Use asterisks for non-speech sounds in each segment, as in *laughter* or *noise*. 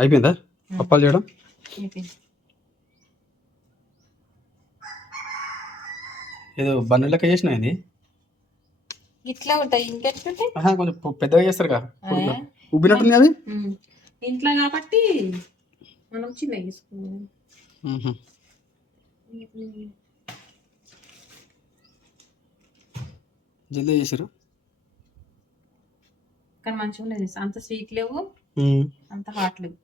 అయిపోయిందా? అప్పాలు చేయడం? ఏదో బన్ను లెక్క చేసిన ఇది ఇట్లా ఉంటాయి ఇంకెట్లుంటాయి కొంచెం పెద్దగా చేస్తారు కదా. ఉబ్బినట్టుంది అది. ఇంట్లో కాబట్టి మనం చిన్న తీసుకున్నాం మ్మ్హ. జల్దీ చేసారు కానీ మంచిగా ఉన్నది అంత స్వీట్ లేవు అంత హాట్ లేవు.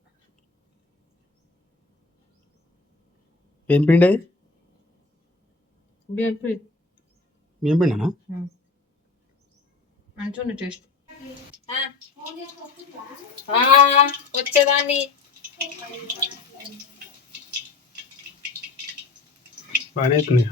ఏం పిండి అది? బియ్యం పిండి. ఏం పిండినా. మంచిగా ఉంది టేస్ట్. వచ్చేదాన్ని. బాగానే అవుతుంది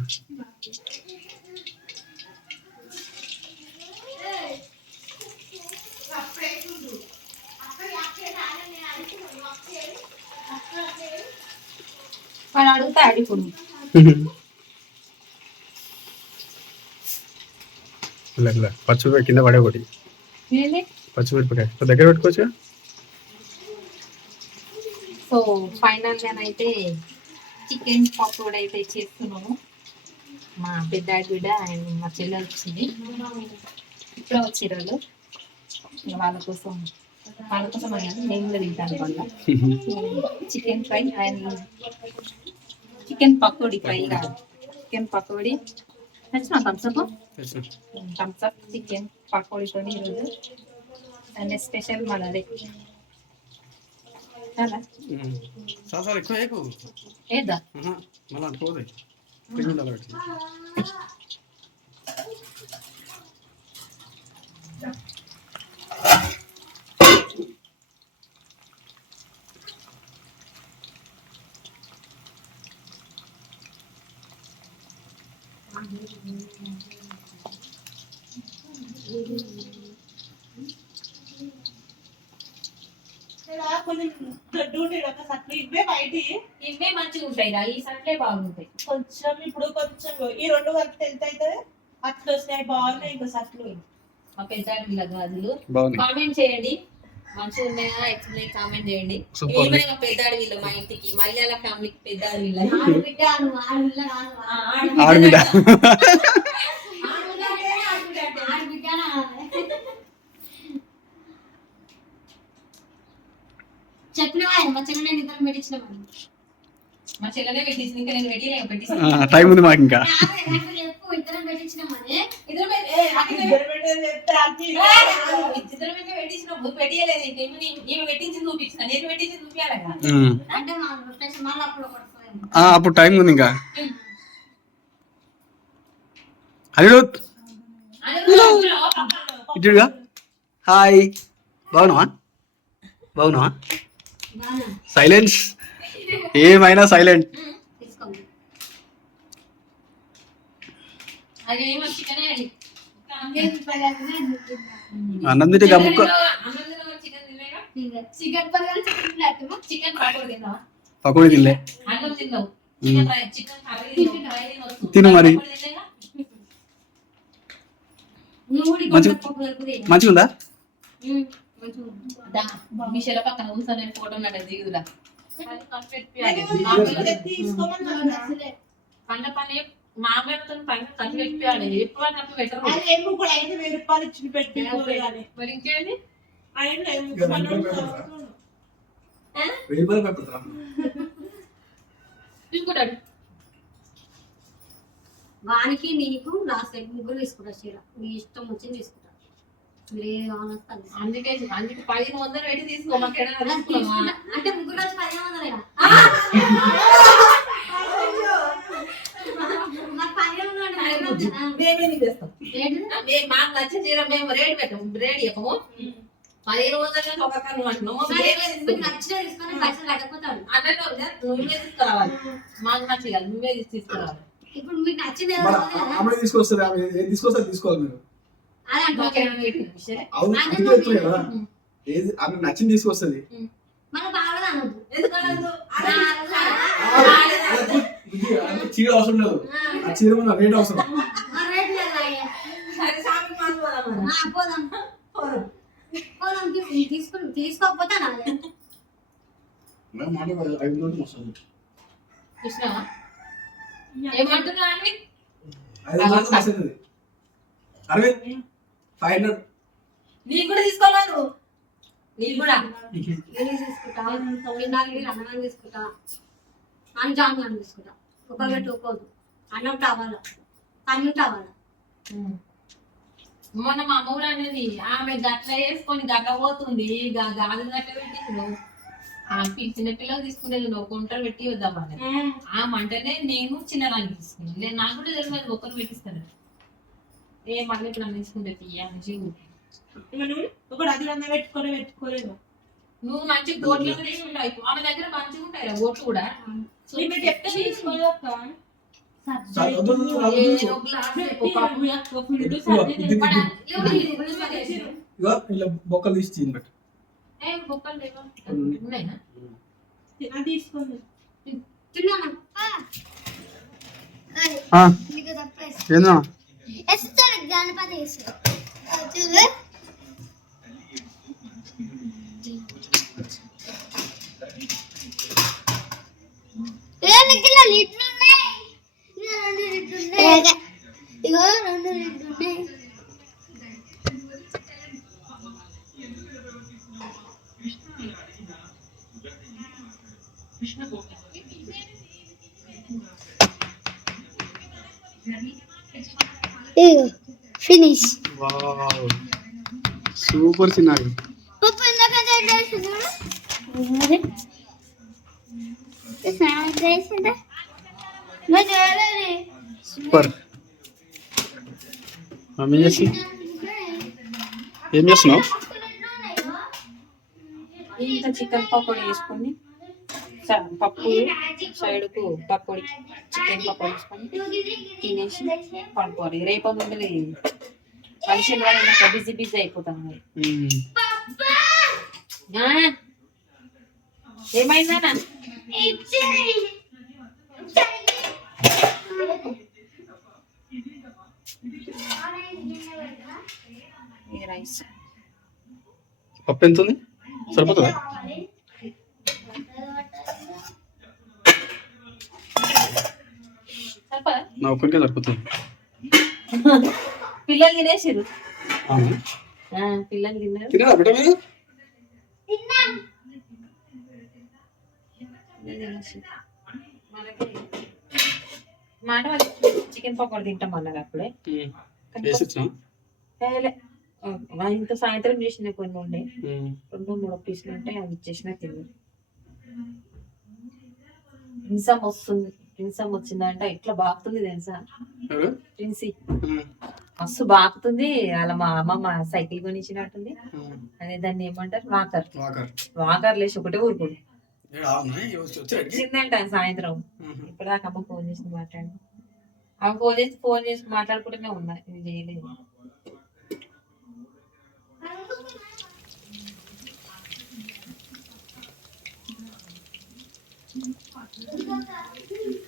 ఇలా ఇలా పచ్చిమిరపకాయ కింద పడే ఒకటి. పచ్చిమిరపకాయ సో దగ్గర పెట్టుకోవచ్చు సో ఫైనల్ అయితే చికెన్ పకోడీ అయితే చేస్తున్నాము. మా పెద్ద బిడ్డ అండ్ మా చెల్లెలు వచ్చింది. ఇప్పుడే వచ్చిర్రు వాళ్ళు వాళ్ళ కోసం వాళ్ళ కోసం నేను కూడా తింటాను *laughs* chicken fry and chicken pakoda fry కాదు చికెన్ పకోడీ నచ్చిన థమ్స్అప్ థమ్స్అప్ చికెన్ పకోడీతో ఈరోజు అండ్ స్పెషల్ మనది చాలా ఎక్కువ ఏదా మళ్ళీ అంటుకోదు పిండి ఉండాలి పెట్టి కొంచెం దొడ్డు ఉండేది ఒక సట్లు ఇవే బయటి. ఇవే మంచిగా ఉంటాయి ఈ సట్లే బాగుంటాయి. కొంచెం ఇప్పుడు కొంచెం ఈ రెండు కలిపితే ఎంత అవుతుంది? అట్లు వస్తాయి బాగున్నాయి ఇంకా సట్లు మా పెద్దాడి వీళ్ళ గాజులు. బాగుంది కామెంట్ చేయండి. మంచిగా ఉన్నాయా? ఎట్లున్నాయి కామెంట్ చేయండి. ఈమె మా పెద్దాడి వీళ్ళ మా ఇంటికి. మలయాళ ఫ్యామిలీకి పెద్దాడి వీళ్ళ. ఆ, ఆడబిడ్డ. *laughs* మా చెల్లె ఇద్దరం పెట్టించినామని మా చెల్లెనే పెట్టించింది ఇంకా నేను పెట్టి ఆ, పెట్టిస్తాను టైం ఉంది మాకు ఇంకా. చెప్పు ఇద్దరం పెట్టించినామని ఇద్దరు ఇద్దరు పెట్టించింది చూపించిన నేను పెట్టించింది. అంటే మళ్ళీ అప్పుడు టైం ఉంది ఇంకా. అనిరుద్ ఇటుగా హాయ్. బాగున్నావా? బాగున్నావా? బాగా సైలెన్స్ ఏమైనా సైలెంట్ అన్నం తింటే గమ్ముక్క పకోడీ తినలే. తిను మరి. మంచిగా- పప్పు కలుపుది మంచిగా ఉందా దా, మీ చెల్ల పక్కన కూర్చొని నేను ఫోటో నాట దిగుదురా. తీసుకోమని పండ పని మామయ్యతో పని ఖర్చు పెట్టాడు ఎప్పుడు నాకు కూడా ఐదు వేలు రూపాయలు ఇచ్చి పెట్టి మరి తీసుకుంటాడు. వానికి నీకు లాస్ట్ ముగ్గురు తీసుకుంటా చీర. మీ ఇష్టం వచ్చింది తీసుకుంటా మీరు ఏది కావాలంటే అది తీసుకో. అందుకే అందుకే పదిహేను వందలు పెట్టి తీసుకో మాకు. అంటే ముగ్గురు పదిహేను వందలేనా నచ్చిన చీర మేము రేట్ పెట్టాము రేట్ చెప్పము. పదిహేను వందలు ఒక నువ్వు అంటున్నాము. తీసుకురావాలి. మాకు నచ్చి నువ్వే తీసుకురావాలి. ఇప్పుడు మీకు నచ్చింది ఏదో ఉంది కదా? ఆమె తీసుకొస్తుంది ఆమె ఏది తీసుకొస్తే అది తీసుకోవాలి మీరు. ఏది ఆమె నచ్చింది తీసుకొస్తుంది. చీర అవసరం లేదు. ఆ. చీర మన రేట్ అవసరం. తీసుకోకపోతే మాట ఐదు రోజులు వస్తుంది. ఏమంటున్నా అరవింద్. హండ్రెడ్ నీకు కూడా తీసుకోవాలి నీకు కూడా? నేను తీసుకుంటా. తొమ్మిది నాలుగు అన్నం తీసుకుంటా. అని జామ్ అని తీసుకుంటా ఒక పెట్టుకోదు అన్నం కావాలా? అన్నం కావాలా? మొన్న మా అమ్మ కూడా అనేది ఆమె గట్ల వేసుకొని గట్ల పోతుంది. గా- గాజులు గట్ల పెట్టిండు ఆ చిన్న పిల్లలు తీసుకునేది నువ్వు కొంటలు పెట్టి వద్దామని ఆ మంటనే నేను చిన్నదాన్ని తీసుకున్నాను నేను నాకు కూడా తెలియదు ఒకరు పెట్టిస్తాను ఏ మళ్ళీ ఇప్పుడు అమ్మ తీసుకుంటే తీయ మంచిగా మనం ఒకటి అది అన్న పెట్టుకొని పెట్టుకోలేదు. నువ్వు మంచి గోట్లు తీసుకుంటావు ఆమె దగ్గర మంచిగా ఉంటాయి రా గోట్లు కూడా మీరు చెప్తే తీసుకోలేక బొక్కలు తీసి నీకు సర్ప్రైజ్. ఏందా Esse tá ligado, Patrícia? Tá tudo bem? Wow super చూడాలి సూపర్. మమ్మీ చేసి ఏం చేస్తున్నావు? ఇంత చికెన్ పకోడీ వేసుకొని పప్పు సైడ్కు పకోడీ చికెన్ పకోడీ వేసుకొని తినేసి పడుకోవాలి. రేపు నుండి ఫంక్షన్ వల్ల బిజీ బిజీ అయిపోతాం? ఏమైందా ఈ రైస్. పప్పు ఎంత ఉంది? సరిపోతుందా? నా ఒక్కరికే సరిపోతుంది. *laughs* పిల్లలు తినేసిరు పిల్లలు తిన్నారు. మాట చికెన్ పకోడీ తింటాం అన్నారు అప్పుడే. ఇంత సాయంత్రం చేసిన కొన్ని ఉండే. రెండు మూడు పీసులు ఉంటే అవి ఇచ్చేసిన తింది ఇన్సమ్ వస్తుంది ఇన్సమ్ వచ్చిందంటే ఇట్లా బాగుతుంది తెలుసా? ప్రిన్సీ. మస్తు బాగుతుంది. అలా మా అమ్మమ్మ సైకిల్ కొనిచ్చినట్టుంది. అదే దాన్ని ఏమంటారు? వాకర్. వాకర్. లేచి ఒకటే ఊరుకోడు వచ్చిందంట సాయంత్రం. మ్మ్. ఇప్పటిదాకా అమ్మ ఫోన్ చేసి మాట్లాడి ఆమె ఫోన్ చేసి ఫోన్ చేసి మాట్లాడుకుంటూనే ఉన్నా. ఇది చేయలేదు. అయిందా అవును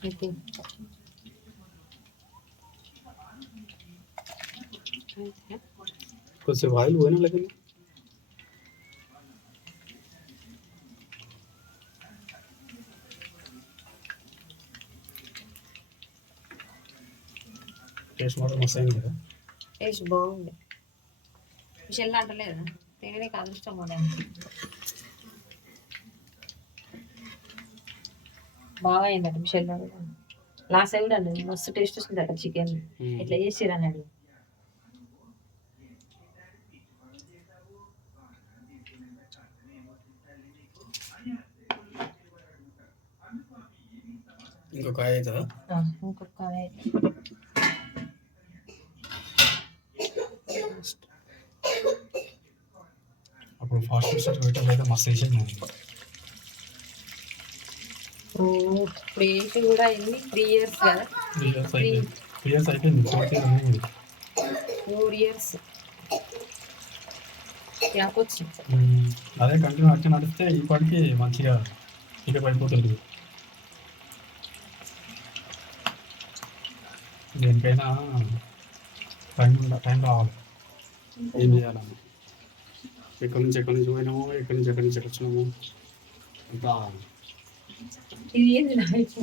అయితే కొద్దిసేపు ఆయిల్ పోయినా లేకుండా టేస్ట్ మాత్రం మస్తు అయింది కదా టేస్ట్ బాగుంది మిషన్లు అంటలేదా తినడానికి అదృష్టం ఉండే బాగా అయిందట మిషన్లో. లాస్ట్ టైం కూడా అన్నది మస్తు టేస్ట్ వస్తుందట చికెన్. ఇట్లా చేసిరు అన్నాడు. ఇంకొక ఆయిల్ అవుతుందా? ఇంకొక అప్పుడు ఫాస్ట్ ఫుడ్ స్టార్ట్ అయితే మస్తు వేసేది ఓ, ఇప్పుడు ఏంటి కూడా ఎన్ని త్రీ ఇయర్స్ కదా. త్రీ ఇయర్స్ అయిపోయింది. Fourth year four years. అదే కంటిన్యూ అట్లా నడిస్తే ఇప్పటికి మంచిగా ఇక పడిపోతుంది. దేనికైనా టైం టైం రావాలి. ఏం చేయాలని ఎక్కడి నుంచి ఎక్కడి నుంచి పోయినాము? ఎక్కడి నుంచి ఎక్కడి నుంచి వచ్చినాము? అంతా ఇది ఏంది లైఫ్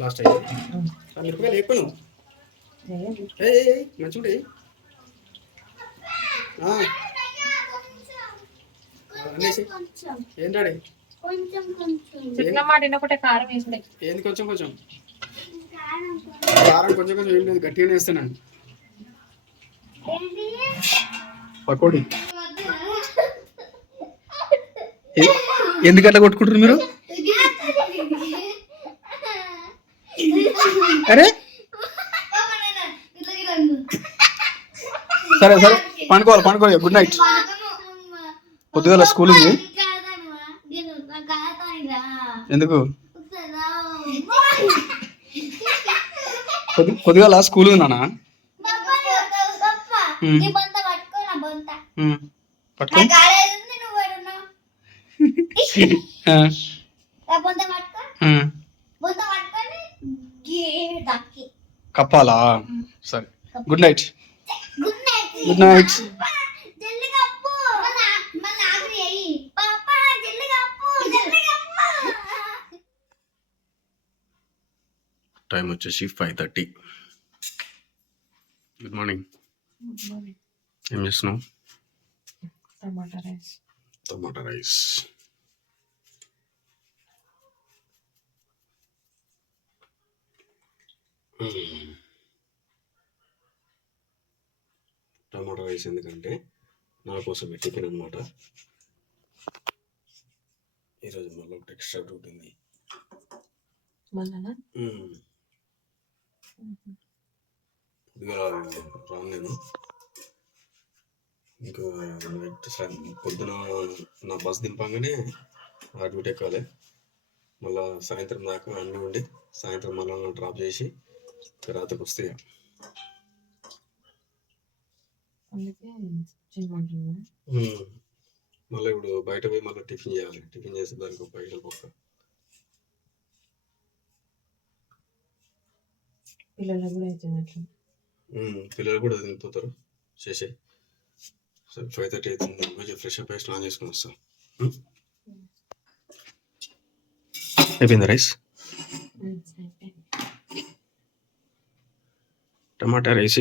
లాస్ట్ అయ్యింది మిరపకాయలు ఎక్కువ మంచిగా అనేసి ఏంటాడే కొంచెం కొంచెం. చిన్న మాట వినకుంటే కారం వేసుడే. ఏంది కొంచెం కొంచెం? కారం కొంచెం. కొంచెం ఏం లేదు గట్టిగానే వేస్తానండి ఏంటి పకోడీ. ఎందుకు అట్లా కొట్టుకుంటారు మీరు? అరే? సరే సరే పండుకోవాలి పండుకోవాలి గుడ్ నైట్ పొద్దుగాల స్కూల్ ఉంది ఎందుకు? *laughs* పొద్దు పొద్దుగాల స్కూల్ ఉంది నాన్న. ఉమ్. ఉమ్. పట్టుకో. కప్పాలా? సరే. Good night. Good night good night జల్ది కప్పు మళ్ళీ ఆఖరి అయ్యి పాపా జల్ది కప్పు జల్ది కప్పు టైం వచ్చేసి ఫైవ్ థర్టీ. గుడ్ మార్నింగ్ ఏం చేస్తున్నావు? Tomato rice. Tomato rice. Tomato rice ఎందుకంటే నా కోసం టిఫిన్ అనమాట ఈరోజు మళ్ళీ ఒకటి ఎక్స్ట్రా డ్యూటీ ఉంది. మళ్ళా రాను నేను ఇంకా నైట్ పొద్దున నా బస్ దింపగానే డ్యూటీ ఎక్కాలి. మళ్ళా సాయంత్రం దాకా అన్నీ ఉండి సాయంత్రం మళ్ళీ డ్రాప్ చేసి రాత్రికి వస్తే ఇక. అందుకే చేయమంటున్నా మ్మ్. మళ్ళీ ఇప్పుడు బయట పోయి మళ్ళీ టిఫిన్ చేయాలి. టిఫిన్ చేసి దానికి పైసలు పక్క. పిల్లలకు కూడా అవుతుంది. పిల్లలు కూడా తినిపోతారు చేసి సరే ఫైవ్ థర్టీ అవుతుంది కొంచెం ఫ్రెష్ అప్ అయ్యి స్నానం చేసుకుని వస్తాం? అయిపోయిందా రైస్. టమాటా రైస్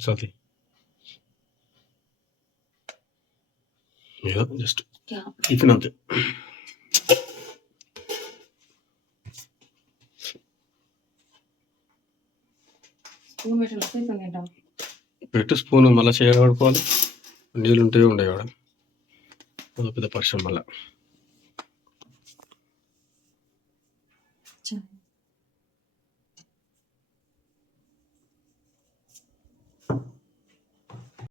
సాతి ఏదో జస్ట్ యా. టిఫిన్ అంతే పెట్టి స్పూన్ మళ్ళీ చేయగడుకోవాలి నీళ్ళు ఉంటాయి ఉండే కాడ పెద్ద పరిశ్రమ మళ్ళీ